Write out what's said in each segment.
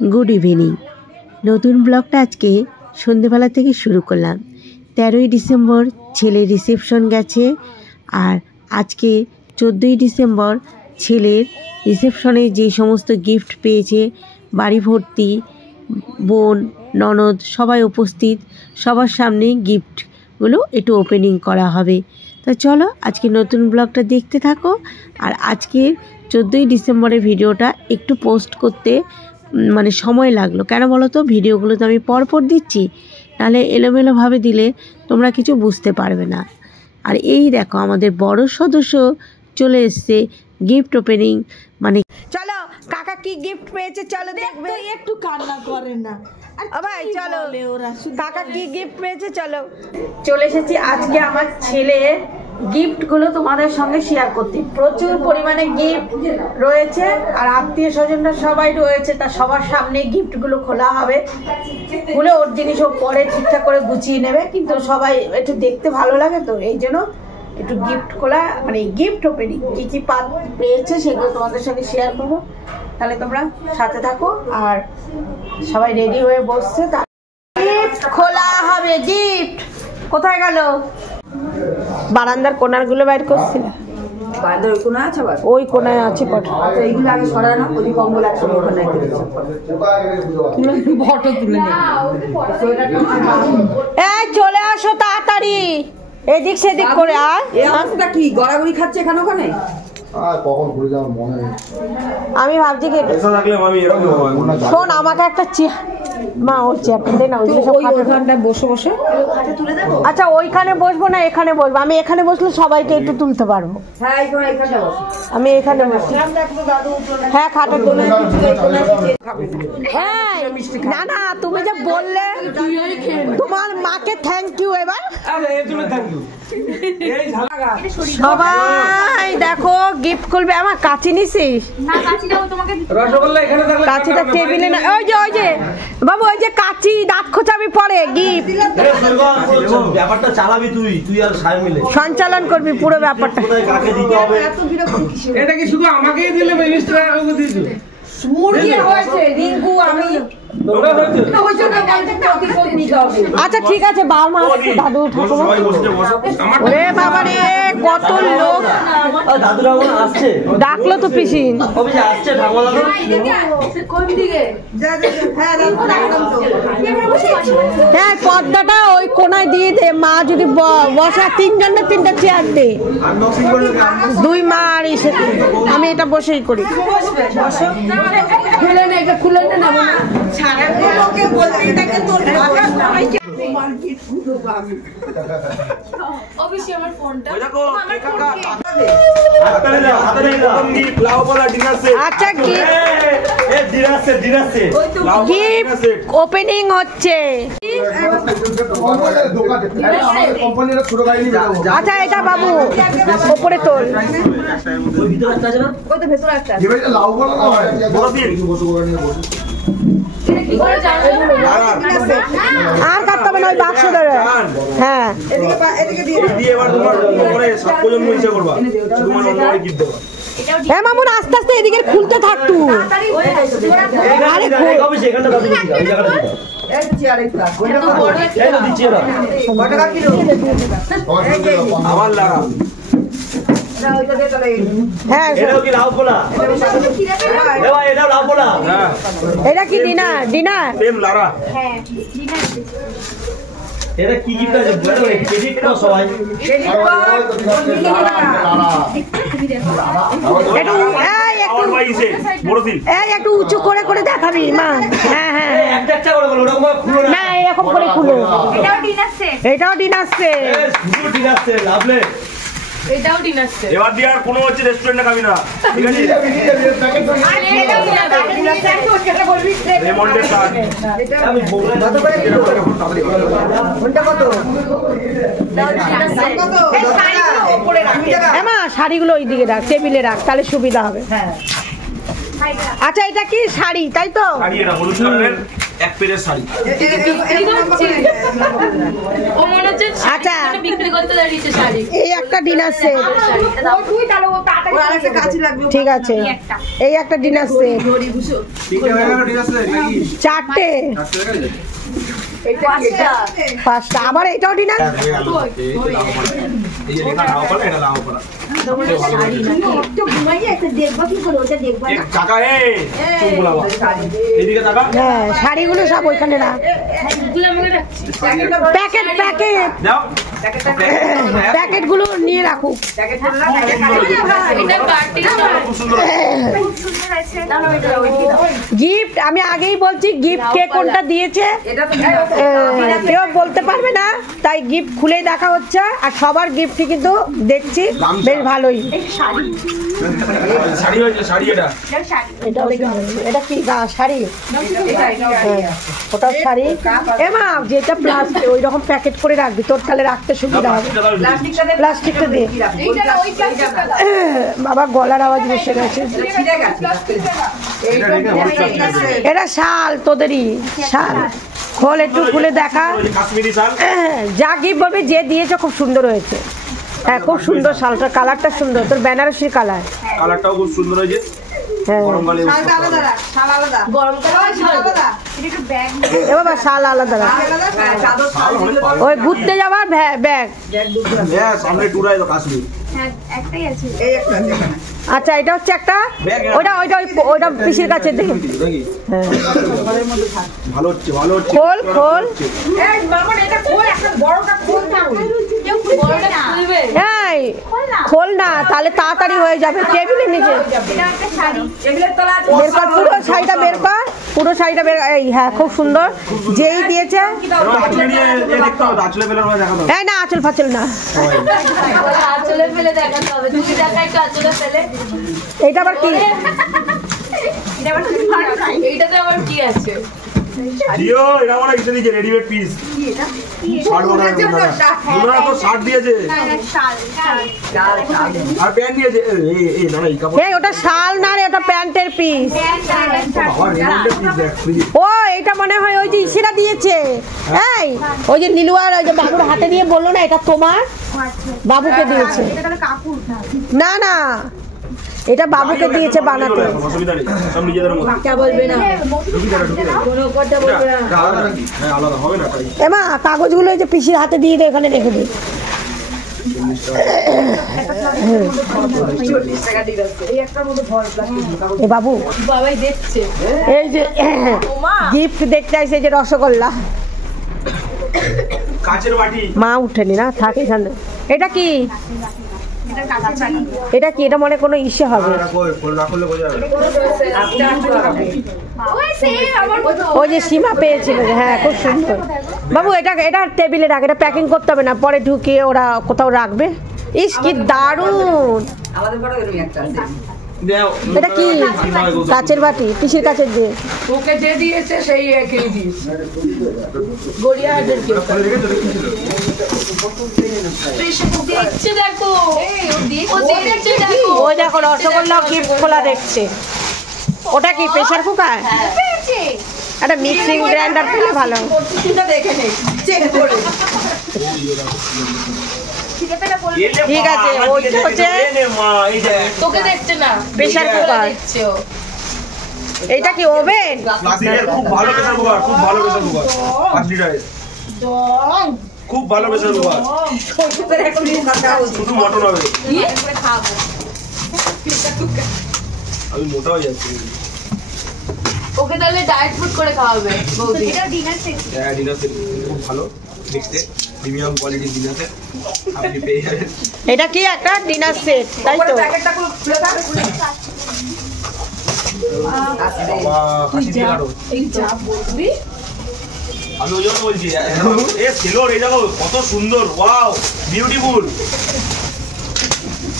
Good evening. নতুন ব্লগটা আজকে সন্ধেবেলা থেকে শুরু করলাম। 13ই ডিসেম্বর ছেলের রিসেপশন গেছে, আর আজকে 14ই ডিসেম্বর ছেলের রিসেপশনে যে সমস্ত গিফট পেয়েছে, বাড়ি ভর্তি বোন ননদ সবাই উপস্থিত, সবার সামনে গিফটগুলো একটু ওপেনিং করা হবে। তো চলো আজকে নতুন ব্লগটা দেখতে থাকো। আর আজকের 14ই ডিসেম্বরের ভিডিওটা একটু পোস্ট করতে মানে সময় লাগলো, কেন বলো তো, ভিডিওগুলো তো আমি পরপর দিচ্ছি, নাহলে এলোমেলোভাবে দিলে তোমরা কিছু বুঝতে পারবে না। আর এই দেখো আমাদের বড় সদস্য চলে এসছে গিফট ওপেনিং, মানে চলো কাকা কি গিফট পেয়েছে চলো দেখবে। একটু কান্না করে না ভাই, চলো কাকা কি গিফট পেয়েছে চলো। চলে এসেছি আজকে আমার ছেলে গিফটগুলো তোমাদের সঙ্গে শেয়ার করতে। প্রচুর পরিমাণে গিফট রয়েছে আর আত্মীয় স্বজনরা সবাই রয়েছে, তা সবার সামনে গিফটগুলো খোলা হবে। খুলে ওর জিনিসও পরে ঠিকঠাক করে গুছিয়ে নেবে, কিন্তু সবাই একটু দেখতে ভালো লাগে, তো এই জন্য একটু গিফট খোলা মানে গিফট ওপেনিং কী কী পেয়েছে সেগুলো তোমাদের সঙ্গে শেয়ার করবো। তাহলে তোমরা সাথে থাকো। আর সবাই রেডি হয়ে বসছে, গিফট খোলা হবে। গিফট কোথায় গেল? বারান্দার কোনারগুলো বাইর করছিল। বারান্দার ওই কোণা আছে, আবার ওই কোনায় আছে পট। এইগুলো আগে সরানো, ওই কম্বল আছে ওখানে ফটো তুলে এই চলে আসো তাড়াতাড়ি, এদিক সেদিক করে। আর এই অবস্থা কি গড়াগড়ি খাচ্ছে এখানে ওখানে? কখন ঘুরে যাওয়ার মনে নেই। আমি ভাবছি কি শোন, আমাকে একটা মা ওই চেয়ারটা দে না, ওইগুলো সব ওইখানটায় বসে বসে তুলে দেবো। আচ্ছা ওইখানে বসবো না এখানে বসবো? আমি এখানে বসলে সবাইকে একটু তুলতে পারবো। হ্যাঁ এইখানটা বসো। আমি এখানে বসি। হ্যাঁ খাটের কোণে। হ্যাঁ না না, তুমি যে বললে তোমার মাকে থ্যাংক ইউ। এবার সবাই দেখো গিফট খুলবে। আমার কাচি নিছিস? কাচিটা টেবিলে না, ওই যে বাবু, ওই যে কাচি দাঁত খোঁচাবি পরে গিফট ব্যাপারটা চালাবি তুই আর সাহেব মিলে সঞ্চালন করবি পুরো ব্যাপারটা। কাকে দিতে হবে এটা কি শুধু আমাকেই দিলে মিনিস্টার কাউকে দিয়েছো? মুরগি হয়েছে রিঙ্কু আমি আচ্ছা ঠিক আছে, বাবা মা দাদু ঠাকুমা। ওরে বাবা রে, কত লোক ডাকলো তো পিসিন। হ্যাঁ পর্দাটা ওই কোনায় দিয়ে দে, মা যদি বসা তিনজনের তিনটা চেয়ার দে, দুই মা আর এসে আমি এটা বসেই করি। খুলে নে, এটা খুলে নে না আচ্ছা গিফট ওপেনিং হচ্ছে। আচ্ছা এটা বাবু ওপরে তোল। আর কাটতে হবে না, ওই বাক্স ধরে। হ্যাঁ হ্যাঁ মামুন, আস্তে আস্তে এদিকে খুলতে থাকতু। আরে হ্যাঁ এটা কি ডিনার? ডিনার এটা কি গিফট আছে বলো, ক্রেডিট নাও সবাই। একটু উঁচু করে করে দেখাবি মা। হ্যাঁ হ্যাঁ একটা করে বলো, ওরকম খুলো না, এরকম করে খুলো। এটাও ডিনার সেট। শুধু ডিনার সেট লাভলে। এটাও ডিনার সেট। এবার দিয়ে আর কোনো হচ্ছে রেস্টুরেন্টে খাবি না, ঠিক আছে? রেমন্ডের কার্ড আমি বললাম কত করে কিলো? কোনটা কত? মা শাড়িগুলো ওই দিকে রাখ, টেবিলে রাখ, তাহলে সুবিধা হবে। হ্যাঁ আচ্ছা এটা কি শাড়ি তাই তো? শাড়ি, এটা হলুদ কালারের এক পেরের শাড়ি। ও মনে হচ্ছে আচ্ছা। বিক্রি করতে দাঁড়িয়েছে শাড়ি। এই একটা ডিনার সেট, ঠিক আছে। এই একটা ডিনার সেট, চারটে, পাঁচটা, আবার এটাও ডিনার। এই যে লেখা নাও পালা, এটা নাও পালা। টাকা চুপ বলাবো। এইদিকে টাকা। হ্যাঁ, শাড়িগুলো সব ওইখানে রাখ। প্যাকেট প্যাকেট দাও। প্যাকেট গুলো নিয়ে রাখুক। গিফট আমি আগেই বলছি, গিফট কে কোনটা দিয়েছে কেউ বলতে পারবে না, তাই গিফট খুলে দেখা হচ্ছে। আর সবার গিফটই কিন্তু দেখছি বেশ ভালোই। শাড়ি হয়েছে, শাড়ি এটা। এটা কি শাড়ি? ওটা শাড়ি। এমা যেটা প্লাস্টিক ওই রকম প্যাকেট করে রাখবি, তোর তাহলে রাখতে সুবিধা হবে। প্লাস্টিকটা দে বাবা, গলার আওয়াজ বসে গেছে। এটা শাল, তোদেরই শাল। খোল একটু খুলে দেখা। যা গিফট বলবি, যে দিয়েছে খুব সুন্দর হয়েছে। হ্যাঁ, খুব সুন্দর শালটার কালারটা সুন্দর, তোর বেনারসির কালার। কালারটাও খুব সুন্দর হয়েছে। গরমকালে বাবা শাল আলাদা, ওই ঘুরতে যাওয়ার ব্যাগ। সামনে টুরাই তো কাশ্মীর। আচ্ছা, এটা হচ্ছে একটা, ওইটা ওইটা ওইটা পিসির কাছে দে। ভালো হচ্ছে, ভালো হচ্ছে। খোল খোল, এই খোল না, তাহলে তাড়াতাড়ি হয়ে যাবে। টেবিলের নিচে বের কর, পুরো শাড়িটা বের কর, পুরো শাড়িটা বের। এই হ্যাঁ, খুব সুন্দর। যেই দিয়েছে এই না, আঁচল ফাচল না। এটা আবার কি? এইটাতে আবার কি আছে? জিও, এটা মানে কিছু দিয়েছে, রেডিমেড পিস। 60 টাকা তোমরা তো 60 দিয়েছে। আর প্যান্ট দিয়েছে। এই না, এই কাপড়। এই ওটা শাল না রে, ওটা প্যান্টের পিস। বাবা, রেডিমেড পিস দেখ, ফ্রি। ও এটা মনে হয় ওই যে ইসেরা দিয়েছে। এই ওই যে নীলুয়ার, ওই যে বাবুর হাতে দিয়ে বললো না এটা তোমার, বাবুকে দিয়েছে। না না, এটা বাবুকে দিয়েছে বানাতে। অসুবিধা নেই, সব নিজেদের মতো। আলাদা হবে না। এমা কাগজগুলো ওই যে পিসির হাতে দিয়ে দে, এখানে রেখে দে। এ বাবু, বাবাই দেখছে। এই যে গিফট দেখতে আসছে, যে রসগোল্লা। কাচের বাটি। মা উঠেনি না, থাক এখানে। এটা কি? এটা কি? এটা মনে কোনো ইসে হবে। ওই যে সীমা পেয়েছিল। হ্যাঁ, খুব সুন্দর। বাবু এটা এটা টেবিলে রাখ, এটা প্যাকিং করতে হবে না, পরে ঢুকিয়ে ওরা কোথাও রাখবে। ইস কি দারুণ। এটা কি? কাচের বাটি, পিসির কাছের যে ওকে যে দিয়েছে সেই একই দিস। দেখছে দেখো, ও দেখছে দেখো। ওই দেখো রসগোল্লা গিফট খোলা দেখছে। ওটা কি প্রেসার কুকার? একটা মিক্সিং গ্রাইন্ডার পেলে ভালো। ঠিক আছে, ওইটা হচ্ছে তোকে দেখছে না, প্রেসার কুকার। দেখছে ও। এইটা কি ওভেন? খুব ভালো প্রেসার কুকার, খুব ভালো প্রেসার কুকার। 5 লিটারের। খুব ভালো প্রেসার কুকার। শুধু মটন হবে। আমি মোটা হয়ে যাচ্ছি। ওকে তাহলে ডায়েট ফুড করে খাওয়াবে বৌদি। হ্যাঁ, ডিনার সেট খুব ভালো দেখতে, প্রিমিয়াম কোয়ালিটির ডিনার সেট আপনি পেয়ে যাবেন। এটা কি একটা ডিনার সেট, তাই তো? বাবা, কাশি দিয়ে কাটো। আমি ওই জন্য বলছি, এ সেলোর, এই দেখো কত সুন্দর, ওয়াও, বিউটিফুল।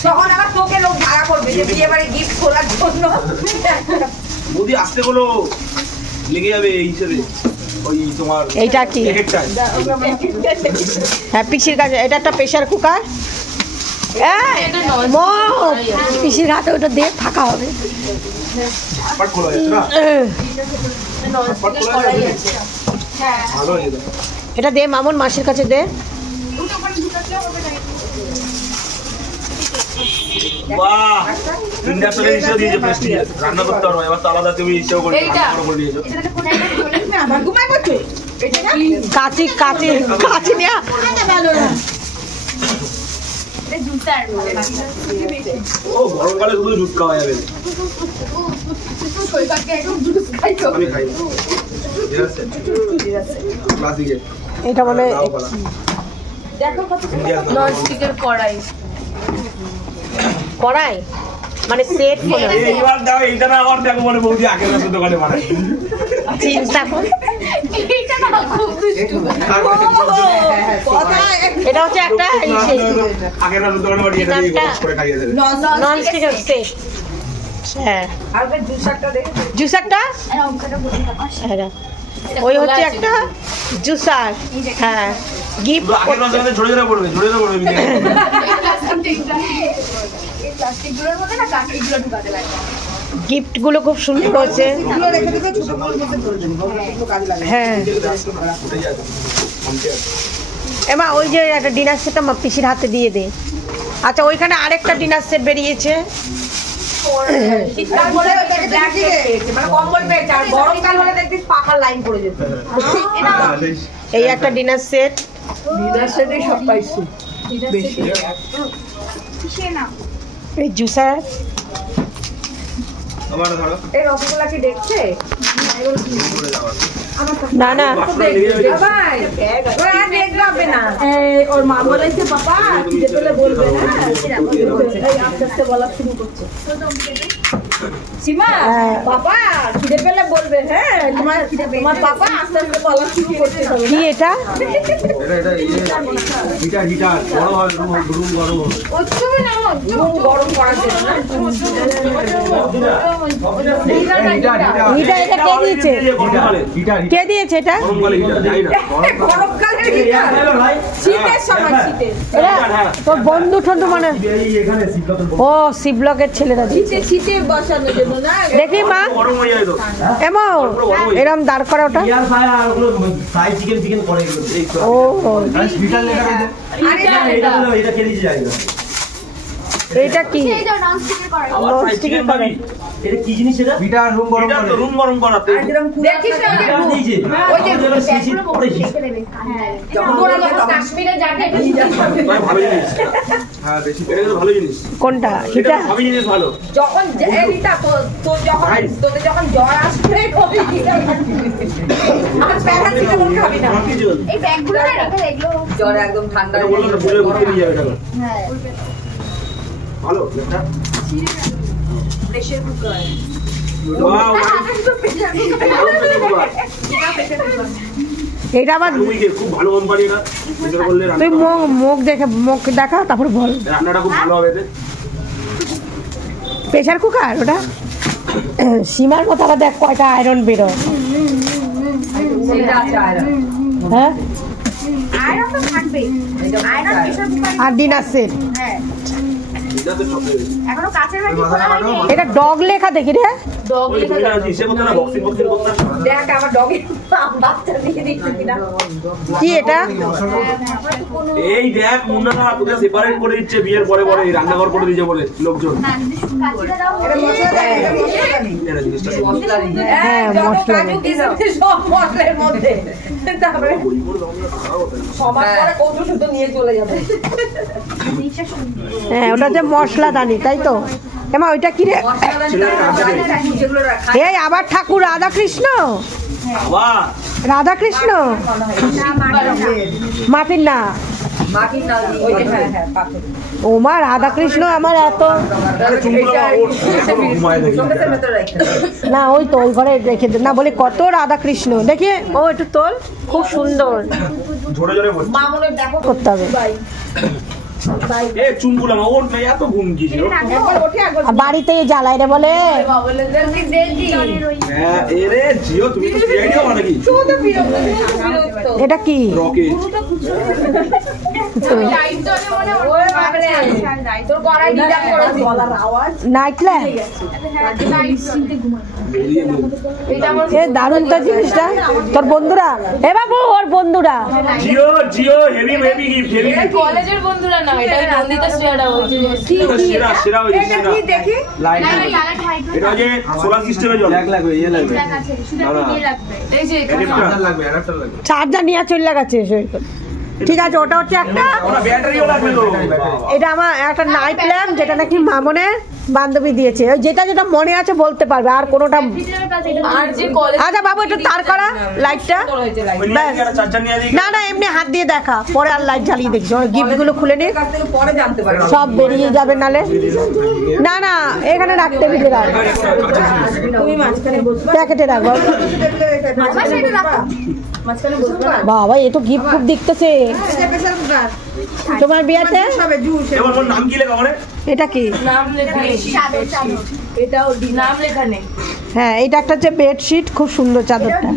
তখন আবার তোকে লোক ভাড়া করবে যে বিয়ে বাড়ি গিফট খোলার জন্য। বৌদি আসতে বলো, লেগে যাবে এই হিসেবে। ওই তোমার এইটা কি? প্যাকেটটা। হ্যাঁ, পিসির কাছে। এটা একটা প্রেসার কুকার। পিসির হাতে ওটা দিয়ে থাকা হবে। পাট খোলা যাচ্ছে না। ননস্টিকের কড়াই আছে। ভালো হয়েছে। এটা দে মামুন, মাসির কাছে দে। বাহ ইন্ডাকশনে হিসেবে দিয়েছে প্রেস্টিজ রান্না করতে পারবো এবার তো আলাদা তুমি হিসেবে করে এইটা। করে দিয়েছো কাচি কাচি কাচি নেয়া। ও গরমকালে শুধু দুধ খাওয়া যাবে আমি খাই ক্লাসিকে এটা বলে ননস্টিকের কড়াই। কড়াই মানে সেট করে এইবার দাও এইটা না আবার দেখো বলে বৌদি আগের মাসের দোকানে বানাই চিন্তা কর। এইটা না খুব দুষ্টু। এটা হচ্ছে একটা আগের মাসের দোকানে বানিয়ে এটা দিয়ে গরম করে খাইয়ে দেবে নন স্টিকের সেট। হ্যাঁ জুসারটা হ্যাঁ ওই হচ্ছে একটা জুসার। হ্যাঁ গিফট আগের মাসের মধ্যে ঝরে ঝরে পড়বে প্লাস্টিকগুলোর মধ্যে না কাঠগুলো ঢুকাতে লাগে। গিফট গুলো খুব সুন্দর হয়েছে। হ্যাঁ এমা ওই যে একটা ডিনার সেট আমার পিসির হাতে দিয়ে দে। আচ্ছা ওইখানে আরেকটা ডিনার সেট বেরিয়েছে। গরমকাল হলে দেখতিস পাখার লাইন পড়ে যেত। এই একটা ডিনার সেট। এই জুসার আমার ধরো এই রসগোল্লা কি দেখছে? না না ভাই ওরা আর দেখতে হবে না। ওর মা বলেছে বাবা খিদে পেলে বলবে। হ্যাঁ এই আস্তে আস্তে বলা শুরু করছে। সীমা বাবা খিদে পেলে বলবে। হ্যাঁ তোমার বাবা আস্তে আস্তে বলা শুরু করছে। কি এটা? এটা হিটার বড় হয় রুম গরম হবে গরম করার জন্য না? এটা এটা কে দিয়েছে? কে দিয়েছে এটা? গরমকালে হিটার যাই না গরমকালের হিটার শীতের সময় শীতের এরা তোর বন্ধু ঠন্ধু মানে ও সি ব্লকের ছেলেরা দিয়েছে। শীতে বসানোর জন্য না? দেখি মা গরম হয়ে যায় তো এমো এরম দাঁড় করা ওটা। ও এটা কি? ননস্টিকের কড়াই। আবার ফ্রাই চিকেন পাবি এটা কি জিনিস এটা? বিটার রুম গরম এটা করে তো রুম গরম করাতে দেখিস না ওই যে কাশ্মীরে যাকে ভালো জিনিস হ্যাঁ বেশি এটা কিন্তু ভালো জিনিস কোনটা এটা এটা? ভালো জিনিস ভালো যখন এইটা তোর যখন জ্বর আসবে কবি আর প্যারাসিটামল খাবি না। এই ব্যাগগুলো না রেখে এগুলো জ্বর একদম ঠান্ডা এটা বললো না ভুলে ঘুরতে নিয়ে যাবে এটা হ্যাঁ ভালো এটা প্রেসার কুকার ওয়াও এটা আবার খুব ভালো কোম্পানি না এটা বললে তুই মুখ দেখে মুখ দেখা তারপর বল। রান্নাটা খুব ভালো হবে প্রেসার কুকার ওটা সীমার মতো আবার দেখ কয়টা আয়রন বেরোয়। সেইটা আছে আয়রন। হ্যাঁ আয়রন তো থাকবে। Iron pressure cooker. আর ডিনার সেট। হ্যাঁ এটা তো সব এখনো কাঁচের বাটি খোলা হয়নি। এটা ডগ লেখা দেখি রে। ডগ ওই লেখা তুমি না দিছে কত না বক্সিং করতে দেখ আমার ডগের বাচ্চা দিয়ে দিচ্ছে কিনা। কি এটা? এই দেখ মুন্না তোকে সেপারেট করে দিচ্ছে বিয়ের পরে পরে রান্নাঘর করে দিয়েছে বলে লোকজন না যদি কাঁচিটা দাও এটা মশলা দেয়, এটা মশলা জানি। এটা জিনিসটা মশলা দিই। হ্যাঁ, যত মশলা কাজু কিশমিশ সব মশলার মধ্যে। তারপরে সবার পরে কৌটো শুধু নিয়ে চলে যাবে। হ্যাঁ ওটা যে মশলা দানি তাই তো। এমা ওইটা কি রে? মশলা দানি যেগুলো রাখা এই আবার ঠাকুর রাধাকৃষ্ণ। বাবা রাধাকৃষ্ণ মাটির না মাটির না ওই যে হ্যাঁ হ্যাঁ পাথর। ও মা রাধাকৃষ্ণ আমার এত শোকেসের ভেতরে রাখতে হবে। না ওই তো ওই ঘরে রেখে দে না বলে কত রাধাকৃষ্ণ দেখি ও একটু তোল খুব সুন্দর ঝরে ঝরে বলছে মামুনের দেখো করতে হবে। এ চুমগুলাম ওর না এত ঘুম কি ছিল বাড়িতে জ্বালাই রে বলে হ্যাঁ এরে জিও তুমি তো ভিডিও বানা কি এটা কি রকেট নাইট ল্যাম্প দারুণ তো জিনিসটা তোর বন্ধুরা এ বাবু ওর বন্ধুরা Jio Jio heavy heavy gift heavy কলেজের বন্ধুরা না এটা নন্দিতা শ্রেয়াটা হচ্ছে সেরা সেরা ওই সেরা দেখি লাইট এটা যে সোলার সিস্টেমে চলে এক লাগবে ইয়ে লাগবে এই যে অ্যাডাপ্টার লাগবে অ্যাডাপ্টার লাগবে চার্জার নিয়ে চলে গেছে ঠিক আছে ওটা হচ্ছে একটা ওটা ব্যাটারিও লাগবে তো এটা আমার একটা নাইট ল্যাম্প যেটা নাকি মামনের বান্ধবী দিয়েছে ওই যেটা যেটা মনে আছে বলতে পারবে আর কোনোটা আর যে কলেজ আচ্ছা বাবু একটু তার করা লাইটটা চার্জার নিয়ে দিই না না এমনি হাত দিয়ে দেখা পরে আর লাইট জ্বালিয়ে দেখছি গিফট গুলো খুলে নি পরে জানতে পারবে সব বেরিয়ে যাবে নালে না না এখানে রাখতে দিতে রাখ তুমি মাঝখানে বসবা প্যাকেটে রাখবো মাঝখানে বসবা বাবা এ তো গিফট খুব দেখতেছে প্রেসার কুকার তোমার বিয়াতে সবে জুস এবার ওর নাম কি লেখা মানে এটা কি নাম লেখা নেই এটাও নাম লেখা নেই হ্যাঁ এটা একটা হচ্ছে বেডশিট খুব সুন্দর চাদরটা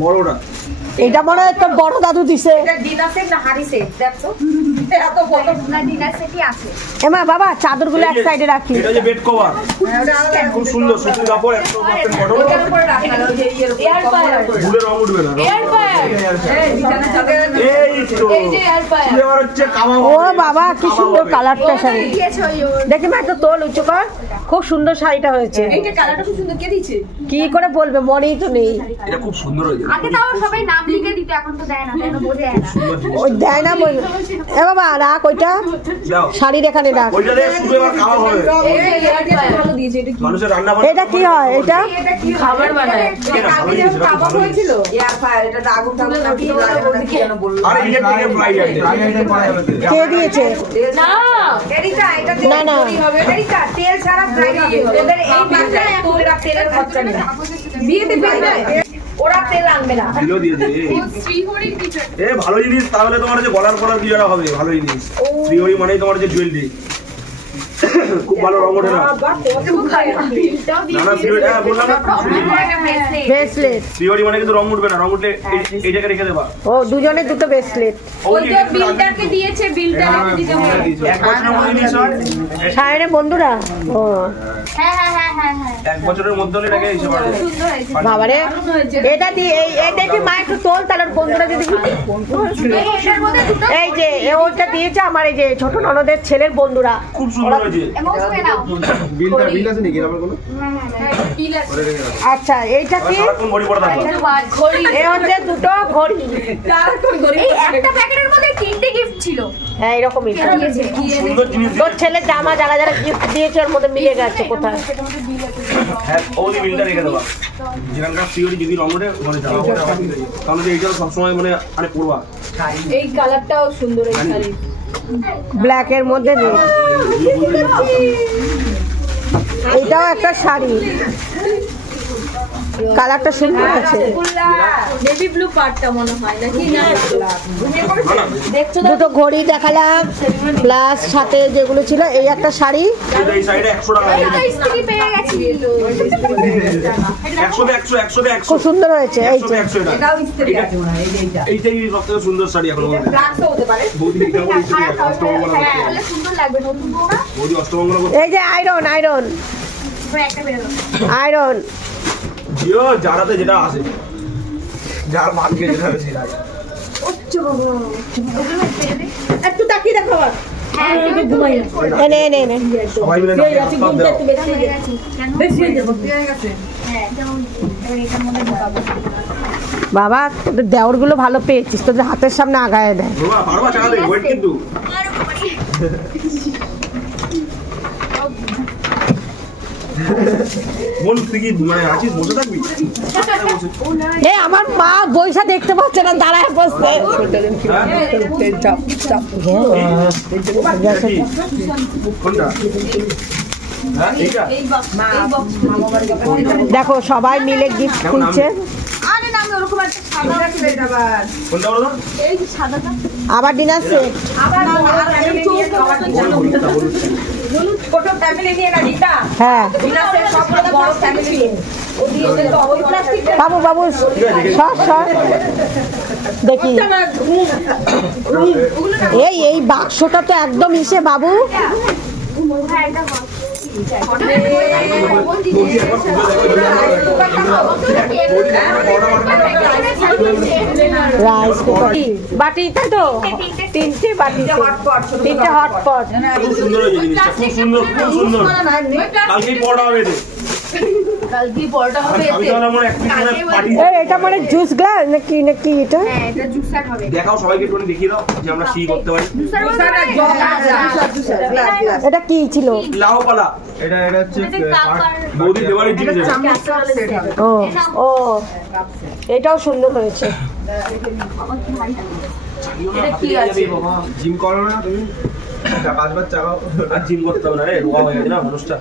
বড়টা এটা মনে হয় একটা বড় দাদু দিছে এটা ডিনার সেট না হাড়ি সেট দেখো এত বড় না ডিনার সেটই আছে এমা বাবা চাদরগুলো এক সাইডে রাখি এটা যে বেড কভার খুব সুন্দর সুতির কাপড় এত বড় এর উপরে রাখা ওই যে এয়ার ফায়ার ভুলে রং উঠবে না এয়ার ফায়ার এই বিছানা চাদর এই তো এই যে এয়ার ফায়ার এবার হচ্ছে কামা ও বাবা কি সুন্দর কালারটা শাড়ি দেখি মা একটু তোল উঁচু কর খুব সুন্দর শাড়িটা হয়েছে এইটা কালারটা খুব সুন্দর কে দিয়েছে কি করে বলবে মনেই তো নেই এটা খুব সুন্দর হয়েছে আগে তাও সবাই নাম লিখে দিত এখন তো দেয় না কেন বোঝে না ওই দেয় না বল এ বাবা রাখ ওইটা দাও শাড়ির এখানে রাখ ওইটা দিয়ে শুধু এবার কামা হবে এই যে এয়ার ফায়ার ভালো দিয়েছে এটা মানুষের রান্না বান্না এটা কি হয় এটা খাবার বানায় কালকে যখন কাবাব হয়েছিল এয়ার ফায়ার এটা আগুন টাগুন নাকি লাগে না কি যেন বললো আরে ইলেকট্রিকের ফ্রাই আইটেম কে দিয়েছে না এরিকা এটা না, না। হবে এরিকা তেল ছাড়া ফ্রাই হবে ওদের এই বাচ্চারা তোরা তেলের খরচা নেই বিয়েতে ফেলবে ওরা তেল আনবে না দিলো দিয়ে দে এ ভালো জিনিস তাহলে তোমার যে গলার পরার কি জানা হবে ভালো জিনিস শ্রীহরি মানে তোমার যে জুয়েলারি খুব ভালো রং ওঠে না না শ্রীহরি হ্যাঁ বললাম না ব্রেসলেট শ্রীহরি মানে কিন্তু রং উঠবে না রং উঠলে এই জায়গায় রেখে দেবা ও দুজনে দুটো ব্রেসলেট ওই যে বিলটাকে দিয়েছে বিলটা রেখে দিতে হবে এক বছরের মধ্যে জিনিস হয় সায়নে বন্ধুরা ও হ্যাঁ হ্যাঁ হ্যাঁ হ্যাঁ হ্যাঁ এক বছরের মধ্যে হলে এটাকে হিসেবে পারে সুন্দর হয়েছে বাবারে এটা দি এই দেখি মা একটু তোল তাহলে বন্ধুরা যদি এটার মধ্যে দুটো এই যে ওইটা দিয়েছে আমার এই যে ছোট ননদের ছেলের বন্ধুরা খুব সুন্দর হয়েছে এমন করে নাও বিল আছে নাকি আমার কোনো বিল আছে আচ্ছা এইটা কি সারাক্ষণ ঘড়ি পড়ে থাকবে ঘড়ি এ হচ্ছে দুটো ঘড়ি এই একটা প্যাকেটের মধ্যে তিনটে গিফট ছিল হ্যাঁ এরকমই সুন্দর জিনিস তোর ছেলের জামা যারা যারা গিফট দিয়েছে ওর মধ্যে মিলে গেছে কোথায় হ্যাঁ ওই বিলটা রেখে দেবা যেখানকার শ্রীহরি যদি রং ওঠে ওখানে যাওয়া কারণ যে এইটা সবসময় মানে আরে পড়বা এই কালারটাও সুন্দর এই শাড়ি ব্ল্যাক এর মধ্যে নেই এইটাও একটা শাড়ি কালারটা সুন্দর আছে নেভি ব্লু পাড়টা মনে হয় নাকি না দেখছো তো দুটো ঘড়ি দেখালাম প্লাস সাথে যেগুলো ছিল এই একটা শাড়ি এই সাইডে 100 টাকা স্ত্রী পেয়ে গেছি 100 খুব সুন্দর হয়েছে এই যে 100 এটা এটাও ইস্ত্রি আছে মনে হয় এই যে এইটা এইটাই সবথেকে সুন্দর শাড়ি এখন আমাদের ব্ল্যাক তো হতে পারে বৌদি এটা বলে ইস্ত্রি অষ্টমঙ্গলা হ্যাঁ বলে সুন্দর লাগবে নতুন বউরা বৌদি অষ্টমঙ্গলা এই যে আয়রন আয়রন একটা বেরোলো আয়রন জিও যারাতে যেটা আছে যার মার্কে যেটা আছে একটু তাকিয়ে দেখো আবার হ্যাঁ এনে এনে এনে সবাই মিলে সব দাও হ্যাঁ যেমন এটার মধ্যে ঢোকাবো বাবা তোদের দেওর গুলো ভালো পেয়েছিস তোদের হাতের সামনে আগায় দেয় বাবা পারবা চালাতে ওয়েট কিন্তু বল তুই কি মানে আছিস বসে থাকবি এ আমার মা বইসা দেখতে পাচ্ছে না দাঁড়ায় বসতে কোনটা হ্যাঁ এইটা দেখো সবাই মিলে গিফট খুলছে আরে না আমি ওরকম একটা সাদা প্লেট আবার কোনটা বলো তো? এই যে সাদাটা আবার ডিনার সেট আবার ছোট ফ্যামিলি নিয়ে না দিতা হ্যাঁ বিলাসে সব বড় ফ্যামিলি ও দিয়ে তো ওই প্লাস্টিক বাবু বাবু সর সর দেখি এই বাক্সটা তো একদম ইসে বাবু রাইস বাটি তাই তো তিনটে বাটি তিনটে হটপট খুব সুন্দর হয়েছে জিনিসটা, খুব সুন্দর, খুব সুন্দর। কালকেই পড়া হবে এতে। কালকে পরোটা হবে আমি তাহলে আমার এক পিস পার্টি এটা মানে জুস গ্লাস নাকি নাকি এটা হ্যাঁ এটা জুসার হবে দেখাও, সবাইকে একটু দেখিয়ে দাও যে আমরা কি করতে পারি। এটা কি ছিল লাউ পালা, এটা হচ্ছে বৌদি দেওয়ালের জিনিস এটা। ও ও এটাও সুন্দর হয়েছে এটা কি আছে জিম করো না তুমি? 5 বার চাগাও। আর জিম করতে হবে না রে, রোগা হয়ে গেছে না মানুষটা।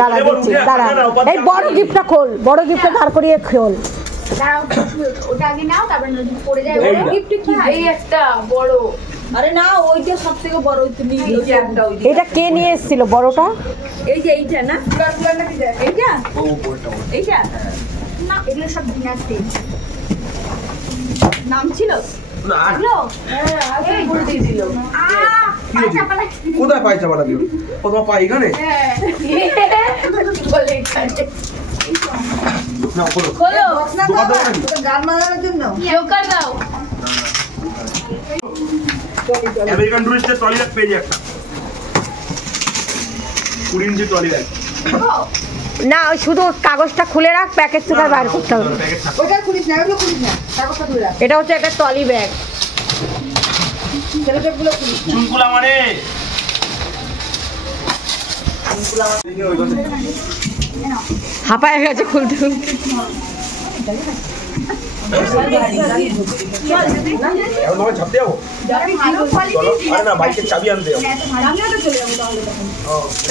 দাঁড়া দিচ্ছি দাঁড়া এই বড় গিফটটা খোল বড় গিফটটা ধার করিয়ে খোল ওটা আগে নাও তারপর যদি পড়ে যায় এই ওটা না। গিফট কি এই একটা বড় আরে না ওইটা সবথেকে বড় ওই তুমি এই যে একটা ওই যে এটা কে নিয়ে এসেছিল বড়টা এই যে এইটা না এইটা এইটা না এগুলো সব ডিনার সেট নাম ছিল না, আর এই বলে দিয়ে দিল কি হয়েছে? কোথায় পায়চা পালা দিও? ও তোমার পা এখানে? বলে না, খোলো। খোলো দোকান দেবো নাকি? গান বাজানোর জন্য জোকার দাও আমেরিকান টুরিস্টের ট্রলি ব্যাগ পেয়ে একটা 20 ইঞ্চি ট্রলি ব্যাগ। না ওই শুধু কাগজটা খুলে রাখ প্যাকেট থেকে বার করতে হবে প্যাকেট থাকে। ওটা খুলিস না ওগুলো খুলিস না কাগজটা খুলে রাখ এটা হচ্ছে একটা ট্রলি ব্যাগ ছেলেগুলো খুলিস চুলকুলা মানে হাঁপায় গেছে খুলতে খুলতে এখন তোমায় ছাপতে যাবো? চলো। আরে না, বাইকের চাবি আনতে যাবো।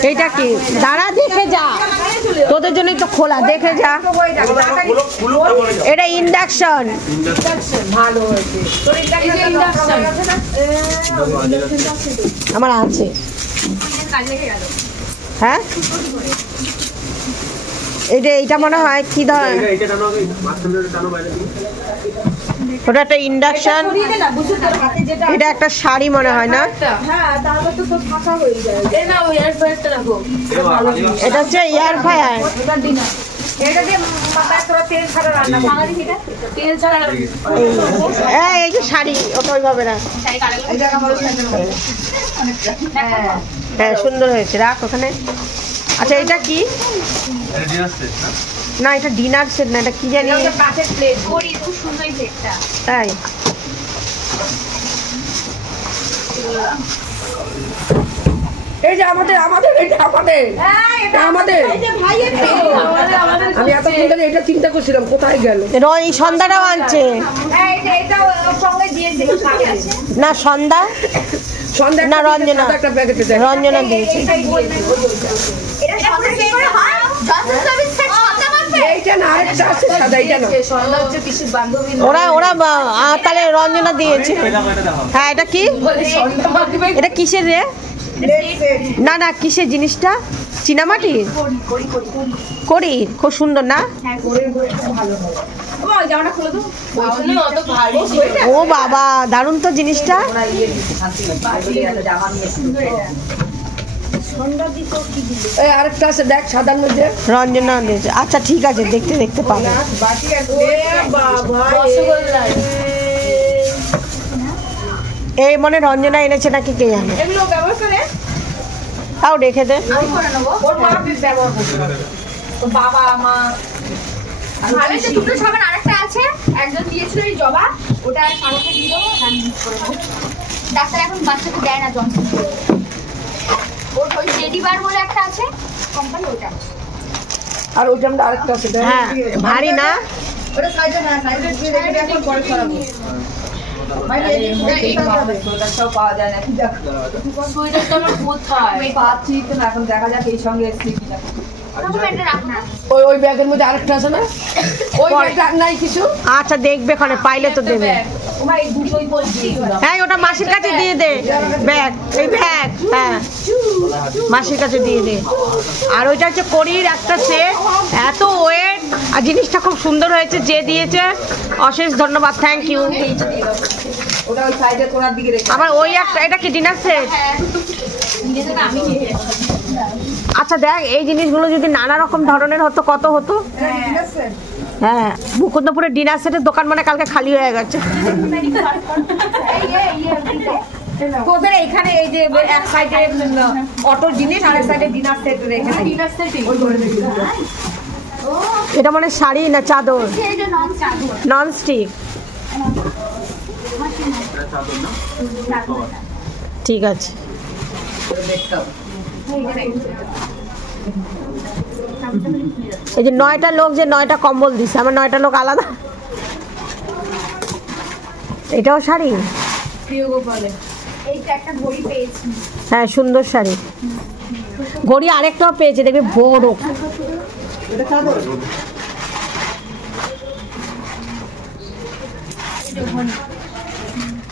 এইটা কি দাঁড়া দেখে যা তোদের জন্যই তো খোলা দেখে যা খোলো, খুলো, তারপরে যাও। এটা ইন্ডাকশন আমার আছে হ্যাঁ এইটা মনে হয় কি ধর এটা টানো আগে, মাঝখানে টানো বাইরে দিকে। ওটা একটা ইন্ডাকশন না বুঝছো তোর হাতে যেটা এটা একটা শাড়ি মনে হয় না হ্যাঁ তাহলে তো তোর ফাঁকা হয়ে যায় এই না ওই এয়ার ফ্রায়ারটা রাখো এটা হচ্ছে এয়ার ফ্রায়ার ওটা ডিনার এটা দিয়ে মাথায় তোরা তেল ছাড়া রান্না করবি এটা তেল ছাড়া এই যে শাড়ি ওটা ওইভাবে রাখ এটা আমার হ্যাঁ সুন্দর হয়েছে রাখ ওখানে আচ্ছা এটা কি না এটা ডিনার সেট না এটা কি জানি কাঁচের প্লেট করি খুব সুন্দর এই সেটটা তাই এই যে আমাদের এটা আমাদের আমি এতক্ষণ ধরে এটা চিন্তা করছিলাম কোথায় গেল এই সন্ধ্যাটাও আনছে এটা ওর সঙ্গে দিয়েছে না সন্ধ্যা সন্ধ্যা না, রঞ্জনা। একটা প্যাকেটে রঞ্জনা দিয়েছে এটা সন্ধ্যা কি করে হয় জনসন সার্ভিস সেট সন্ধ্যা মাত্র এইটা না আরেকটা আছে সাদা এইটা না সন্ধ্যা হচ্ছে পিসির বান্ধবী ওরা তাহলে রঞ্জনা দিয়েছে হ্যাঁ এটা কি সন্ধ্যা মাধ্যমে এটা কিসের রে না না কিসের জিনিসটা চীনামাটির করি খুব সুন্দর না ওই জামাটা খুলে দাও ওই অত ভারী ও বাবা দারুণ তো জিনিসটা জামা নিয়ে এই আরেকটা আছে দেখ সাদার মধ্যে রঞ্জনা দিয়েছে আচ্ছা ঠিক আছে দেখতে দেখতে পাবে রসগোল্লা এই মনে রঞ্জনা এনেছে নাকি কে জানে এগুলো ব্যবহার করে তাও রেখে দে আমি করে নেবো ওর মা ব্যবহার করবে ওর বাবা মা ভালো যে দুটো সাবান আরেকটা আছে একজন দিয়েছিল এই জবা ওটা সাবানকে দিয়ে দেবো আমি মিক্স করে দেবো ডাক্তার এখন বাচ্চাকে দেয় না জনসন ওর ওই টেডি বার বলে একটা আছে কোম্পানি ওটা আছে আর ওইটা আমরা আরেকটা আছে দেখ হ্যাঁ ভারী না ওটা সাইডে না সাইডে দিয়ে রেখে এখন পরে সরাবো পাওয়া যায় না সোয়েটারটা আমার কোথায় পাচ্ছি তো এখন দেখা যাক এই সঙ্গে এসছি কিনা ওই ব্যাগের মধ্যে আরেকটা আছে না, ওই ব্যাগটা নাই কিছু। আচ্ছা দেখবে ওখানে, পাইলে তো দেবে। হ্যাঁ ওটা মাসির কাছে দিয়ে দে ব্যাগ, এই ব্যাগ, হ্যাঁ মাসির কাছে দিয়ে দে। আর ওইটা হচ্ছে কড়ির একটা সেট, এত ওয়েট, আর জিনিসটা খুব সুন্দর হয়েছে, যে দিয়েছে অশেষ ধন্যবাদ, থ্যাংক ইউ। আবার ওই একটা, এটা কি ডিনার সেট? আচ্ছা দেখ, এই জিনিসগুলো যদি নানা রকম ধরনের হতো কত হতো। হ্যাঁ মুকুন্দপুরের ডিনার সেটের দোকান মানে কালকে খালি হয়ে গেছে। তোদের এখানে এই যে এক সাইডে অটো জিনিস, আর এক সাইডে ডিনার সেট রেখে এটা মানে শাড়ি না চাদর? Non stick. ঠিক আছে। এই যে 9টা লোক, যে 9টা কম্বল দিছে, আমার 9টা লোক আলাদা। এটাও শাড়ি? হ্যাঁ সুন্দর শাড়ি। ঘড়ি আরেকটাও পেয়েছে দেখবি, বড়।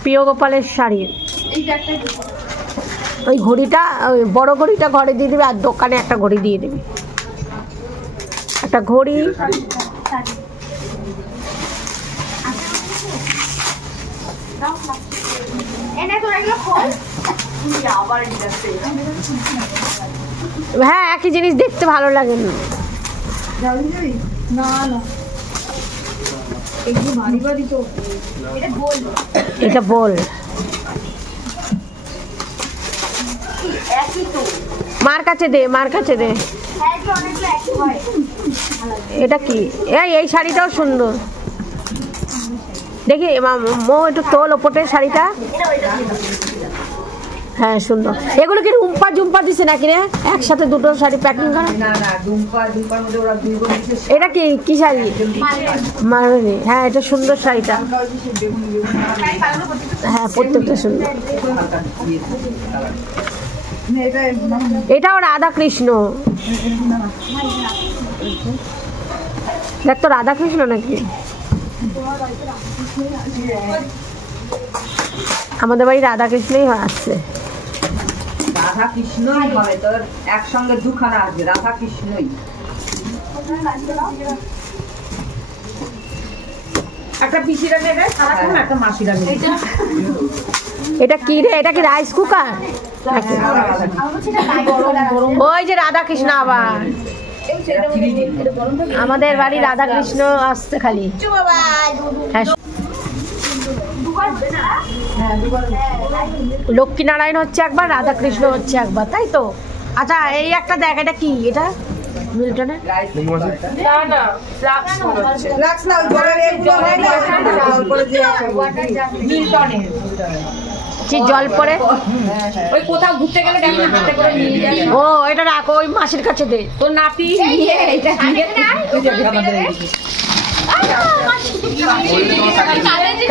প্রিয় গোপালের শাড়ি। ওই ঘড়িটা, ওই বড় ঘড়িটা ঘরে দিয়ে দিবি, আর দোকানে একটা ঘড়ি দিয়ে দিবি, একটা ঘড়ি। হ্যাঁ একই জিনিস দেখতে ভালো লাগে না। এটা বল, মার কাছে দে, মার কাছে দে। এটা কি? এই শাড়িটাও সুন্দর, দেখি মো একটু তোল ওপরের শাড়িটা। হ্যাঁ সুন্দর। এগুলো কি রুম্পা জুম্পা দিছে নাকি রে, একসাথে দুটো শাড়ি প্যাকিং করা? এটা কি কি শাড়ি? মারুনি। হ্যাঁ এটা সুন্দর শাড়িটা, হ্যাঁ প্রত্যেকটা সুন্দর। এটাও রাধা কৃষ্ণ, দেখ তো রাধা কৃষ্ণ নাকি? আমাদের বাড়ি রাধা কৃষ্ণই আসছে। রাধা কৃষ্ণই হবে, তোর একসঙ্গে দুখানা আছে, রাধা কৃষ্ণই। একটা পিসিরা নেবে, একটা মাসিরা নেবে। এটা কি রে? এটা কি রাইস কুকার? ওই যে রাধা কৃষ্ণ, আবার আমাদের বাড়ি রাধা কৃষ্ণ আসছে খালি। হ্যাঁ লক্ষ্মীনারায়ণ হচ্ছে একবার, রাধা কৃষ্ণ হচ্ছে একবার, তাই তো? আচ্ছা এই একটা দেখ, এটা কি? এটা মিল্টনের জল পরে ওই কোথাও ঘুরতে গেলে দেখো হাতে করে নিয়ে যাবে। ও এটা রাখো, ওই মাসির কাছে দে, তোর নাতি নিয়ে এটা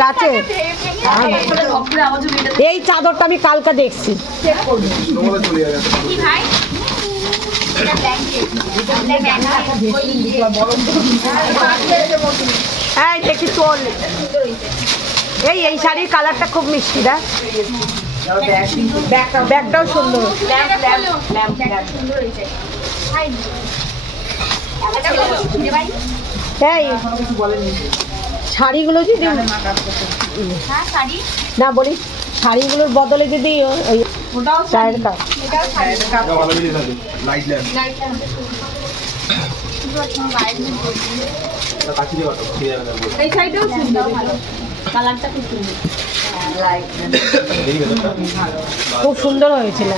কাছে। এই চাদরটা আমি কালকে দেখছি। এই দেখি চল, এই শাড়ির কালারটা খুব মিষ্টি, দেখ ব্যাগটাও সুন্দর। এই শাড়িগুলো যদি না বলি, শাড়িগুলোর বদলে যদি চায়ের কাপ, খুব সুন্দর হয়েছিল।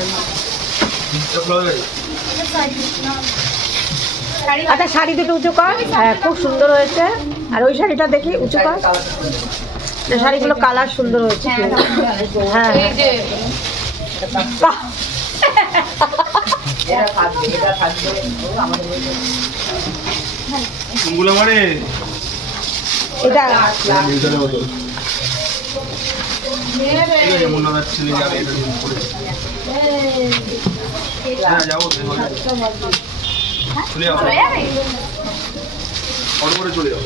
আচ্ছা শাড়ি দুটো উঁচু কর, হ্যাঁ খুব সুন্দর হয়েছে। আর ওই শাড়িটা দেখি উঁচু কর, শাড়িগুলো কালার সুন্দর হয়েছে। হ্যাঁ এটা চলে যাও অটো করে চলে যাও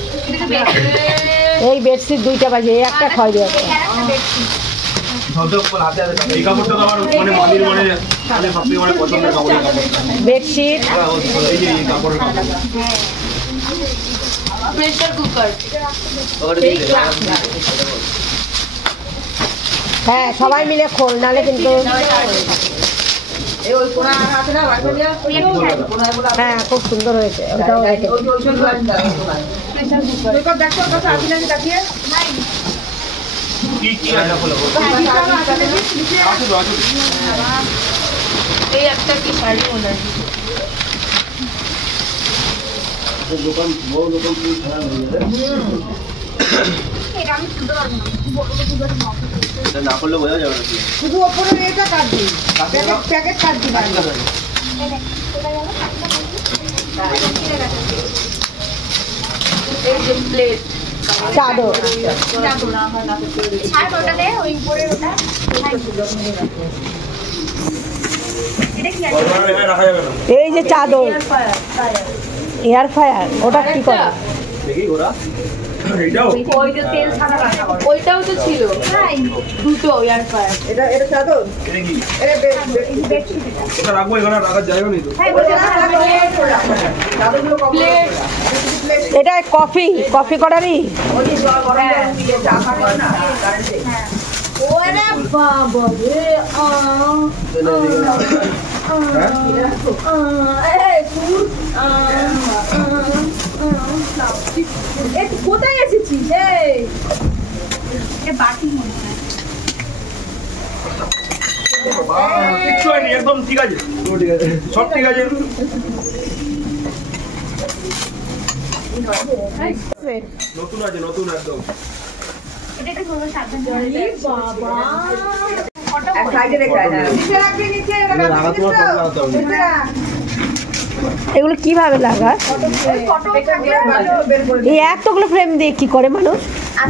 এই বেডশিট 2টা বাজে এই একটা খাওয়া দিয়ে আছে এই কাপড়টা তো আমার মানে মামির মানে সবথেকে মানে পছন্দের কাপড় বেডশিট এই যে এই কাপড়ের কাপড় প্রেসার কুকার হ্যাঁ সবাই মিলে খোল নালে কিন্তু হ্যাঁ খুব সুন্দর হয়েছে ওটাও রেখে কি আছে বলো এই একটা কি শাড়ি মনে হয় দোকান বড় দোকান পুরো ছাড়া হয়ে যাবে এটা আমি শুনতে পারবো না বড় বড় এটা না করলে বোঝা যাবে না শুধু ওপরে এটা কাট দিই প্যাকেট কাট দিই এই যে প্লেট চাদর ছাড় ওটা দে ওই উপরে ওটা এটা কি আছে রাখা যাবে না এই যে চাদর এয়ার ফায়ার ওটা কি করে দেখি ঘোরা এইটাও ওইটা তেল ছাড়া রান্না করে ওইটাও তো ছিল দুটো এয়ার ফায়ার এটা চাদর এটা কি এটা বেডশিট এটা রাখবো এখানে রাখার জায়গা নেই তো হ্যাঁ বলে চাদরগুলো প্লেট এটা কফি করারই ওরে বাবা রে কোথায় এসেছিস বাটি মনে হয় কিচ্ছু হয়নি একদম ঠিক আছে ঠিক আছে সব ঠিক আছে নতুন আছে নতুন একদম এটা একটু ধরো সাবধানে বাবা সাইডে রেখে নিচে রাখবি নিচে লাগা তোমার কত লাগাতে হবে এগুলো কিভাবে লাগায় এই এতগুলো ফ্রেম দিয়ে কি করে মানুষ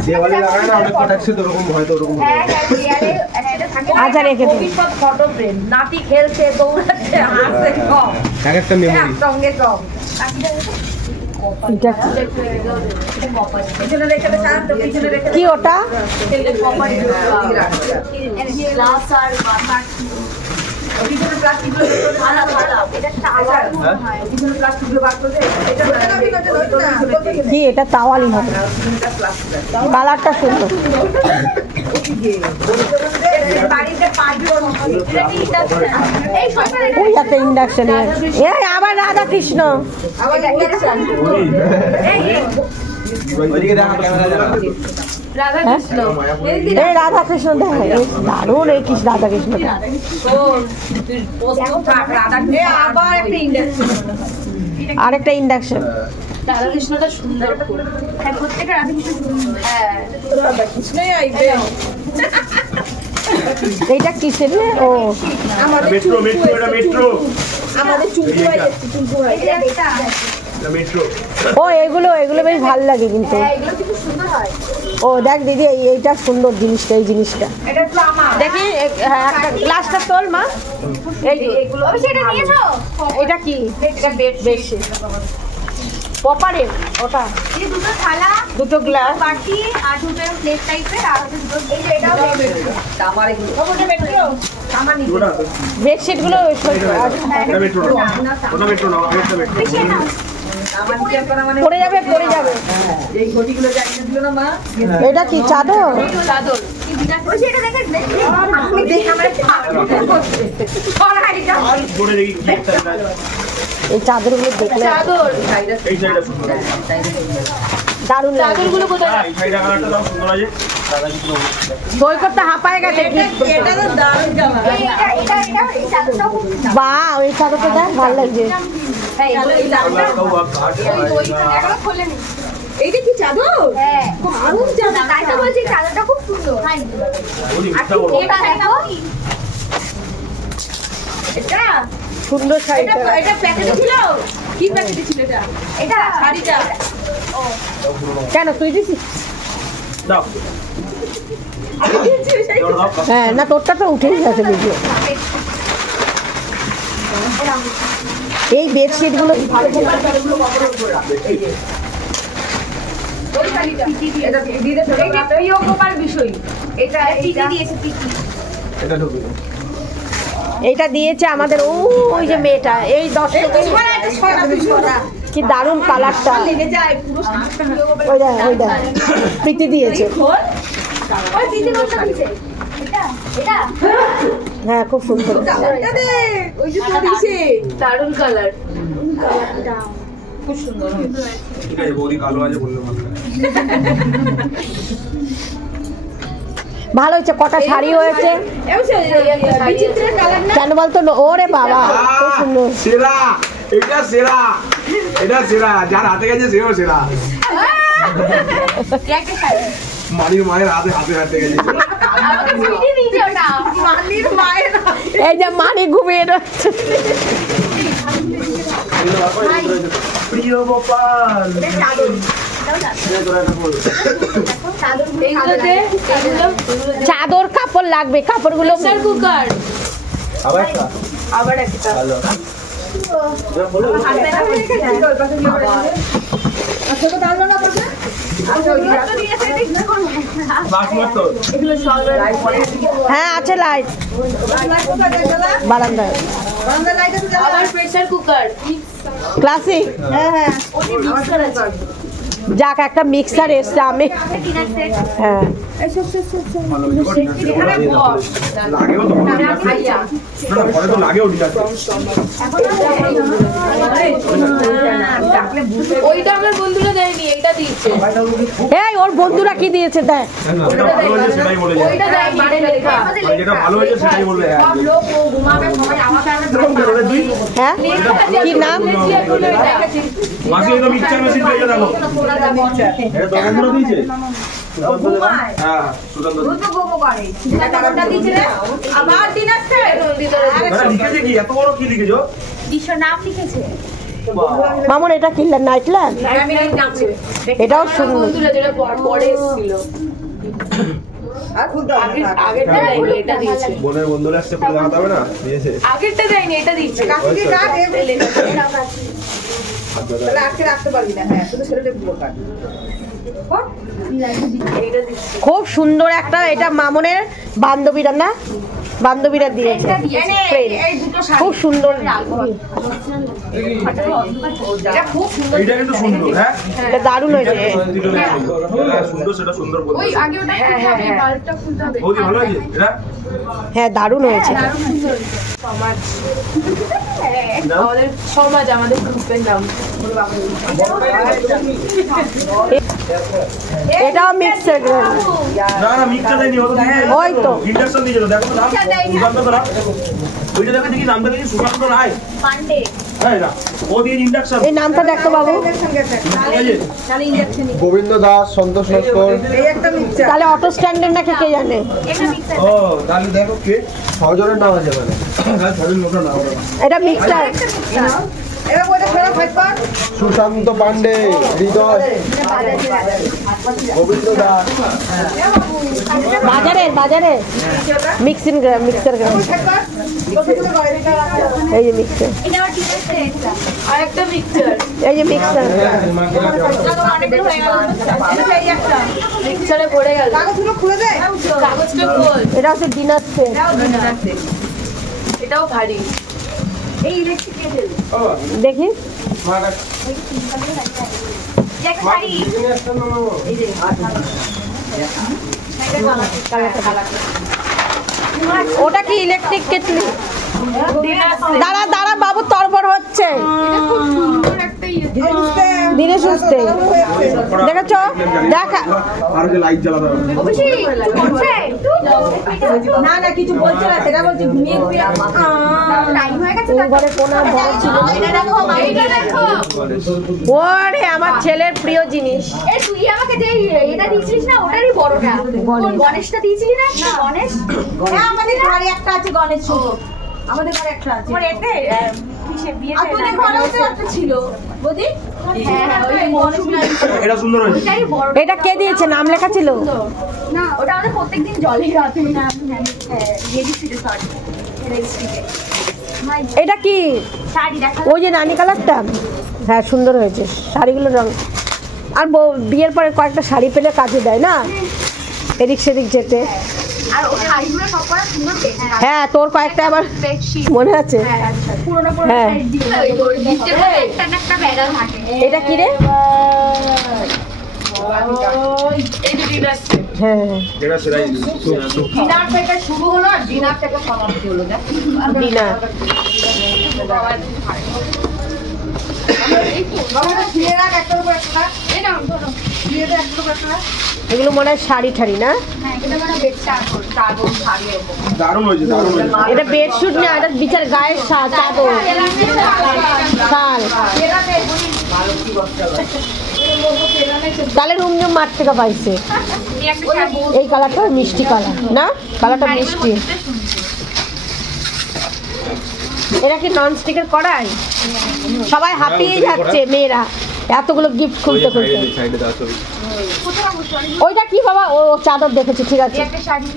দেওয়ালে লাগায় না অনেক কটাক্সে তো ওরকম হয়তো ওরকম হ্যাঁ দেয়ালে একটা থাকে আচ্ছা রেখে দিন ভবিষ্যৎ ফটো ফ্রেম নাতি খেলছে দৌড়াচ্ছে হাসছে কম এক একটা মেমোরি সঙ্গে কম এটা কি? পিছনে রেখে দে শান্ত পিছনে রেখে কি ওটা গ্লাস আর মাথা পিছনে প্লাস্টিক গুলো এটা তাওয়া মনে হয় পিছনে প্লাস্টিক গুলো বার করে এটা কি এটা তাওয়ালি হবে কালারটা সুন্দর বাড়িতে পাঁচজন এই সরকার ওই একটা ইন্ডাকশন এই আবার রাধা কৃষ্ণ আবার ওইদিকে দেখা ক্যামেরা দেখা রাধা কৃষ্ণ এই রাধা কৃষ্ণ দেখা দারুণ এই কৃষ্ণ রাধা কৃষ্ণ আবার একটা ইন্ডাকশন আরেকটা ইন্ডাকশন রাধা কৃষ্ণটা সুন্দর হ্যাঁ প্রত্যেকটা রাতে কিছু হ্যাঁ কৃষ্ণই আইবে এইটা কিসের রে? ও মেট্রো মেট্রো এটা মেট্রো আমাদের চুলকু হয়েছে চুলকু হয়েছে এটা এটা মেট্রো ও এগুলো বেশ ভালো লাগে কিন্তু হ্যাঁ এগুলো কিন্তু সুন্দর হয় ও দেখ দিদি এইটা সুন্দর জিনিসটা এই জিনিসটা এটা তো আমার দেখি হ্যাঁ একটা গ্লাসটা তোল মা এই যে এগুলো সেটা নিয়েছো এটা কি এটা বেডশিট পপারে ওটা এই দুটো থালা দুটো গ্লাস বাটি আর দুটো প্লেট টাইপের আর দুটো এই যে এটাও আমার এগুলো ওটা মেট্রো আমার নিচে ওটা বেডশিট গুলো এটা মেট্রো না ওটা মেট্রো না আরেকটা মেট্রো আমার নিচে এখন মানে পড়ে যাবে এই ঘটিগুলো চাইতে দিল না মা এটা কি চাদর চাদর ওই সেটা দেখে আপনি দেখে আমার ছড়াইটা আর পরে দেখি কি একটা এই চাদরগুলো দেখলে চাদর এই সাইডটা সুন্দর দারুণ লাগে চাদরগুলো কোথায় এই সাইডটা কালারটা দাও সুন্দর আছে দাদা কিছু সই করতে হাঁপায় গেছে এটা তো দারুণ জামা এটা এই চাদরটাও খুব সুন্দর। বা ওই চাদরটা দেখ ভালো লাগছে হ্যাঁ এই চাদরটা এখনো খোলেনি এইটা কি চাদর হ্যাঁ দারুণ জামা তাই তো বলছি চাদরটা খুব সুন্দর এটা দেখো এটা সুন্দর শাড়িটা এটা প্যাকেটে ছিল কি প্যাকেটে ছিল এটা এটা শাড়িটা কেন তুই দিছিস দাও হ্যাঁ না তোরটা তো উঠেই গেছে ভিডিও এই বেডশিটগুলো এটা দিয়েছে আমাদের ওই যে মেয়েটা এই 10 টাকা কি দারুণ কালারটা ওইটা প্রীতি দিয়েছে হ্যাঁ খুব সুন্দর দারুণ কালার খুব সুন্দর ঠিক আছে বৌদি কালো আছে বললে ভালো হয়েছে কটা শাড়ি হয়েছে কেন বলতো ওরে বাবা খুব সুন্দর সেরা এটা সেরা যার হাতে গেছে সেও সেরা মানির মায়ের হাতে গেছে এই যে মানি ঘুমিয়ে রয়েছে প্রিয় গোপাল চাদর কাপড় লাগবে কাপড়গুলো কুকার আবার একটা হ্যাঁ আছে লাইট বারান্দায় আবার প্রেসার কুকার ক্লাসিক যাক একটা মিক্সার এসছে আমি হ্যাঁ ওইটা আমার বন্ধুরা দেয়নি এটা দিয়েছে এই ওর বন্ধুরা কি দিয়েছে দেখ ওইটা দেয়নি যেটা ভালো হয়েছে সেটাই বলবে হ্যাঁ কি নাম মাসি এটা মিক্সচার মেশিন পেয়ে দেখো এটা দোকানগুলো দিয়েছে হ্যাঁ লিখেছে কি এত বড় কি লিখেছো মামুন এটা কি নাইট ল্যাম্প এটাও সুন্দর যেটা পরে এসেছিল আগেরটা দেয়নি এটা দিয়েছে বোনের বন্ধুরা আসছে খুলে দেখাতে হবে না দিয়েছে আগেরটা দেয়নি এটা দিয়েছে খুব সুন্দর একটা এটা মামুনের বান্ধবীরা দিয়েছে খুব সুন্দর এইটা কিন্তু সুন্দর হ্যাঁ এটা দারুণ হয়েছে সুন্দর সেটা সুন্দর বলতে ওই আগে ওটা খুলতে হবে বাল্বটা খুলতে হবে বৌদি ভালো হয়েছে এটা হ্যাঁ দারুণ হয়েছে আমাদের সমাজ আমাদের গ্রুপের নাম এটাও মিক্সার না মিক্সচার দেয়নি ওই তো ইন্ডাকশন দিয়েছিল দেখো তো নাম সুকান্ত তো না ওইটা দেখে দেখি নামটা দেখি সুকান্ত রায় পান্ডে হ্যাঁ না ও দিয়ে ইন্ডাকশন এই নামটা দেখতো বাবু গোবিন্দ দাস সন্তোষ নস্কর তাহলে অটো স্ট্যান্ডের নাকি কে জানে ও তাহলে দেখো কে ছজনের নাম আছে মানে ছজন লোকের নাম এটা মিক্সার সুশান্ত পান্ডে হৃদয় গোবিন্দ দাস বাজারে মিক্সার এই যে মিক্সার আরেকটা মিক্সচার এই যে মিক্সার মিক্সচারে পড়ে গেল কাগজটা খোল এটা হচ্ছে ডিনার সেট এটাও ভারী দেখি ওটা কি ইলেকট্রিক কেটলি দাঁড়া বাবু তরবর হচ্ছে দিনে সুস্থে দেখেছো দেখা আর যে লাইট জ্বালাতে হবে না কিছু বলছে না সেটা বলছি ঘুমিয়ে টাইম হয়ে গেছে ঘরে কোন বড় ছিল ওরে আমার ছেলের প্রিয় জিনিস এই তুই আমাকে যে এটা দিয়েছিস না ওটারই বড়টা গণেশটা দিয়েছিলি না গণেশ হ্যাঁ আমাদের ঘরে একটা আছে গণেশ ছোট আমাদের ঘরে একটা আছে তোমার এতে কিসে বিয়ে আর তোদের ঘরেও তো একটা ছিল বদি হ্যাঁ ওই গণেশ এটা সুন্দর হয়েছে ওটারই বড় এটা কে দিয়েছে নাম লেখা ছিল না ওটা আমাদের প্রত্যেকদিন জলে রাতে না ইয়ে দিচ্ছিল সরি রেজিস্ট্রিতে এটা কি শাড়ি দেখা ওই যে রানী কালারটা? হ্যাঁ সুন্দর হয়েছে শাড়িগুলোর রং। আর বিয়ের পরে কয়েকটা শাড়ি পেলে কাজে দেয় না, এদিক সেদিক যেতে। আর ওই শাড়িগুলো সব করা সুন্দর পেয়েছে। হ্যাঁ তোর কয়েকটা আবার বেডশিট মনে আছে? পুরোনো হ্যাঁ। শাড়ি দিয়ে ওই নিচের মধ্যে একটা না একটা ব্যাগা থাকে। এটা কি রে? হ্যাঁ এটা সেটাই ডিনার থেকে শুরু হলো আর ডিনার থেকে সমাপ্তি হলো। দেখ ডিনার। দিয়ে রাখ একটার উপর একটা, এই নাও ধরো। দিয়ে দে একটার উপর একটা। এগুলো মনে হয় শাড়ি ঠাড়ি না? হ্যাঁ এটা মানে বেডশিট চাদর শাড়ি এরকম। দারুণ হয়েছে দারুণ হয়েছে। এটা বেডশুট না, এটা বিচার গায়ের চাদর শাল। তাহলে রুমঝুম মাঠ থেকে পাইছে। এই একটা শাড়ি এই কালারটা মিষ্টি কালার না? কালারটা মিষ্টি। এরা কি নন স্টিকের কড়াই? সবাই হাঁপিয়ে যাচ্ছে মেয়েরা এতগুলো গিফট খুলতে খুলতে। ওইটা কি বাবা? ও চাদর দেখেছি, ঠিক আছে। একটা শাড়ি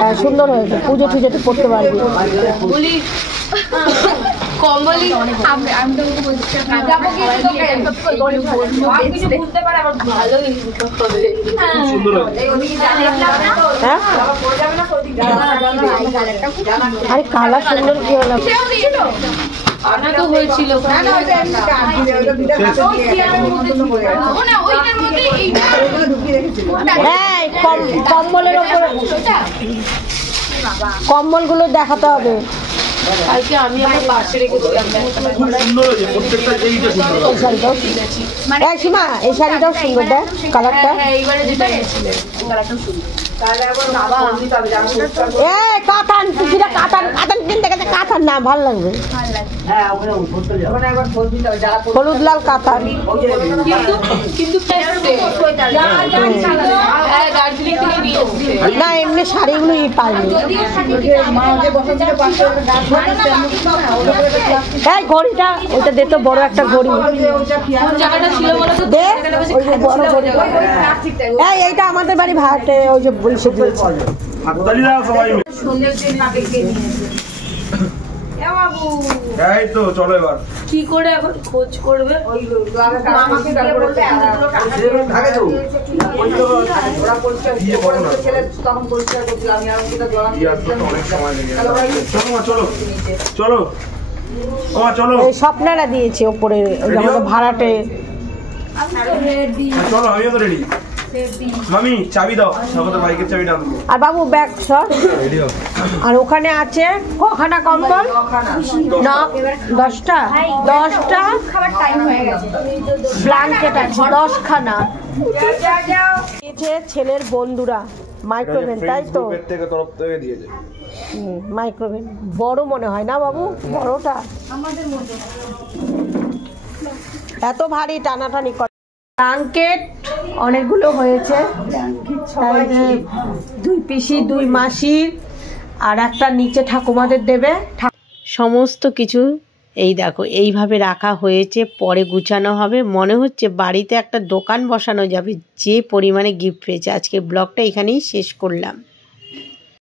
হ্যাঁ, সুন্দর হয়েছে, পুজো টুজোতে পড়তে পারবি। কম্বলি আমি তো বলছি যাবো কিছু বুঝতে পারে আবার ভালো হবে। সুন্দর হয়েছে। হ্যাঁ আরে কালার সুন্দর কি হলো? আনা তো হয়েছিল না না ওইটা এমনি কাট দিয়ে ওটা দুটো কাটে দিয়ে একদম করে রাখ। ও না ওইটার মধ্যে এই ওগুলো ঢুকিয়ে রেখেছিল। হ্যাঁ কম্বলের ওপরে কম্বলগুলো দেখাতে হবে। কালকে আমি আমার পাশে রেখেছিলাম খুব সুন্দর হয়েছে প্রত্যেকটা জিনিসটা সুন্দর এই শাড়িটাও এই সীমা, এই শাড়িটাও সুন্দর দেখ কালারটা। এইবারে যেটা এনেছিলেন কালারটাও সুন্দর। তাহলে আবার বাবা দিতে হবে জানো পরিষ্কার করে। এ কাতান কিছুটা কাতান কাতান কিনতে গেছে, কাতান না ভালো লাগবে। হ্যাঁ ওখানে ভরতে যাও। ওখানে একবার ভর দিতে হবে যারা হলুদ লাল কাতান। ওই যে কিন্তু দার্জিলিং থেকে নিয়ে এসছে। না এমনি শাড়িগুলো পাইনি। মা যে বসন্ত পাশে একটা গাছ আছে না ওটা করে প্লাস্টিক এই ঘড়িটা ওটা দে তো, বড় একটা ঘড়ি দিয়ে ওটা ফিয়া জায়গাটা ছিল বলে তো দে। ওই যে বড় ঘড়ি। প্লাস্টিকটা এই এইটা আমাদের বাড়ি ভাড়াটে ওই যে বলছে দিয়েছে। হাততালি দাও সবাই মিলে। সন্ধ্যের জন্য আবেগকে নিয়েছে। এ বাবু এই তো চলো এবার। কি করে এখন খোঁজ করবে? ওই আগে মামাকে তারপরে থাকে তো ওরা পরিষ্কার দিয়ে বলো না। ছেলে তখন পরিষ্কার করছিল আমি আর ওটা জল দিয়ে আসতে তো অনেক সময় লেগে যাবে। চলো মা চলো চলো ও মা চলো। এই স্বপ্নারা দিয়েছে ওপরে ওই যে আমাদের ভাড়াটে। হ্যাঁ, চলো আমিও তো রেডি। মামি চাবি দাও, আমাদের বাইকের চাবিটা আনবো। আর বাবু ব্যাগ সর। রেডি হও। আর ওখানে আছে কখানা কম্বল? না 10টা 10টা খাবার টাইম হয়ে গেছে। ব্ল্যাঙ্কেট আছে 10খানা। দিয়েছে ছেলের বন্ধুরা মাইক্রোওভেন, তাই তো? গ্রুপের থেকে তরফ থেকে দিয়েছে। মাইক্রোওভেন বড় মনে হয় না বাবু? বড়টা এত ভারী টানাটানি করে। ব্ল্যাঙ্কেট অনেকগুলো হয়েছে, তাই যে 2 পিসি 2 মাসি আর একটা নিচে ঠাকুমাদের দেবে। সমস্ত কিছু এই দেখো এইভাবে রাখা হয়েছে, পরে গুছানো হবে। মনে হচ্ছে বাড়িতে একটা দোকান বসানো যাবে, যে পরিমাণে গিফট পেয়েছে। আজকে ব্লগটা এখানেই শেষ করলাম।